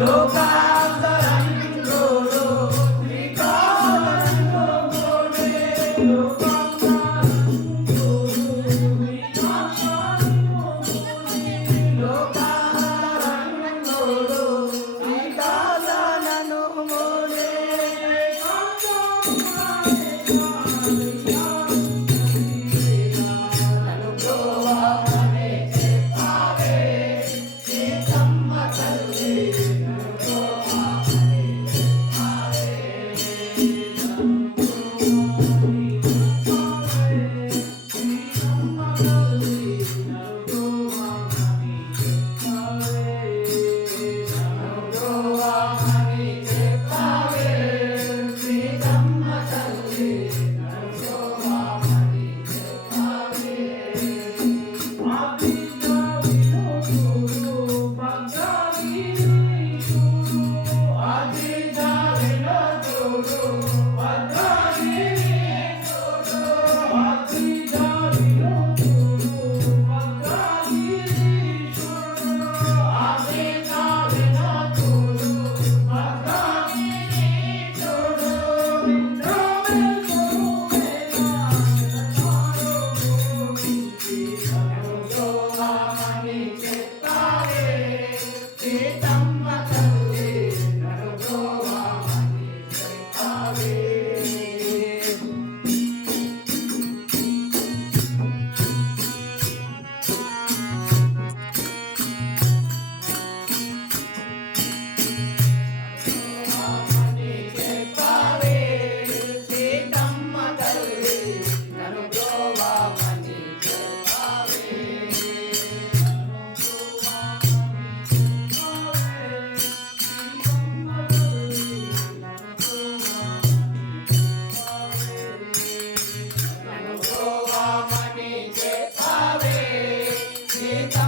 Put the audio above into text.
లోకాంతరంగోడు శ్రీకాంతరంగోడే Sita.